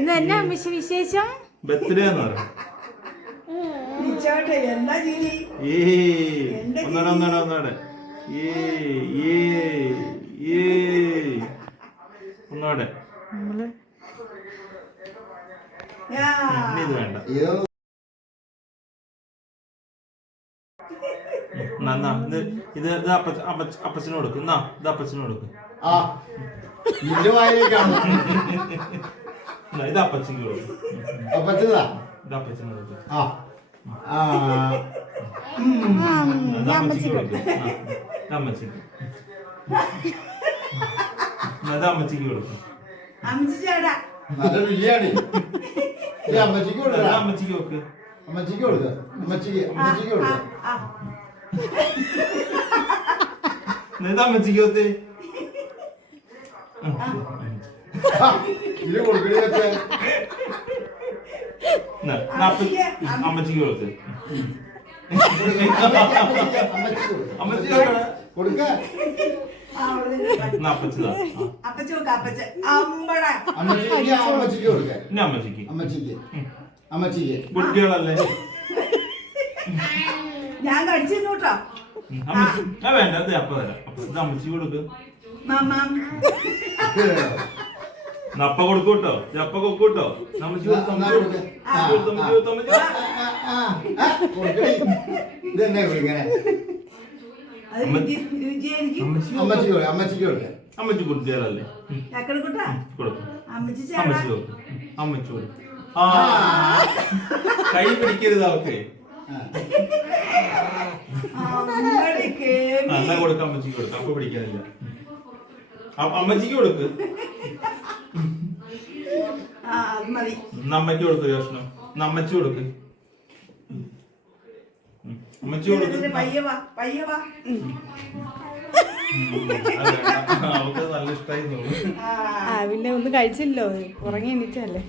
ഇതെന്നാ വിശേഷം? ബർത്ത്ഡേ ഒന്നോടെ ഇത് വേണ്ട. ഇത് അപ്പച്ചന് കൊടുക്കും. ഇത് അപ്പച്ചന് കൊടുക്കും. ഇത് അപ്പച്ചക്ക് കൊടുക്കും. ഇത് അപ്പച്ചന് കൊടുക്കും. അമ്മച്ചിക്ക് കൊടുക്കും. അമ്മച്ചിക്ക് അമ്മച്ചിക്ക് കൊടുക്കും. അമ്മച്ചിക്ക് കൊടുക്ക്. അമ്മച്ചിക്ക് കൊടുക്ക. അമ്മച്ചിക്ക് കൊടുക്ക. അമ്മച്ചിക്ക് കൊടുത്ത് ഇത് കൊടുക്കണേ അമ്മച്ചിക്ക് കൊടുക്ക്. അമ്മച്ചി കൊടുക്ക. അപ്പച്ചതാ അമ്മച്ചിക്ക് കൊടുക്ക. അമ്മച്ചിക്ക് അമ്മച്ചിക്ക് കുട്ടികളല്ലേ ഞാൻ കഴിച്ചിരുന്നു കേട്ടോ. വേണ്ട അത് അപ്പ തരാം. ഇത് അമ്മച്ചി കൊടുക്ക്. അപ്പ കൊടുക്കൂട്ടോ. അപ്പ കൊടുക്കൂട്ടോ. അമ്മച്ചി ഇതെന്നെ ഇങ്ങനെ അമ്മച്ചിക്ക് കൊടുക്ക. അമ്മച്ചി കുട്ടികളല്ലേ കൊടുക്കും. അമ്മച്ചി കൊടുക്കും. അമ്മച്ചി കൊടുക്കും. കൈ പിടിക്കരുത് അവർക്ക്. എന്നാ കൊടുക്ക. അമ്മച്ചിക്ക് കൊടുക്ക. അപ്പൊ പിടിക്കാനില്ല. അമ്മച്ചിക്ക് കൊടുക്ക്. അമ്മയ്ക്ക് കൊടുക്ക്. കഷ്ണം അമ്മച്ചി കൊടുക്ക്. അമ്മച്ചി കൊടുക്ക്. അവർക്ക് നല്ല ഇഷ്ടമായി തോന്നുന്നു. പിന്നെ ഒന്നും കഴിച്ചില്ലോ, ഉറങ്ങി എണീറ്റല്ലേ.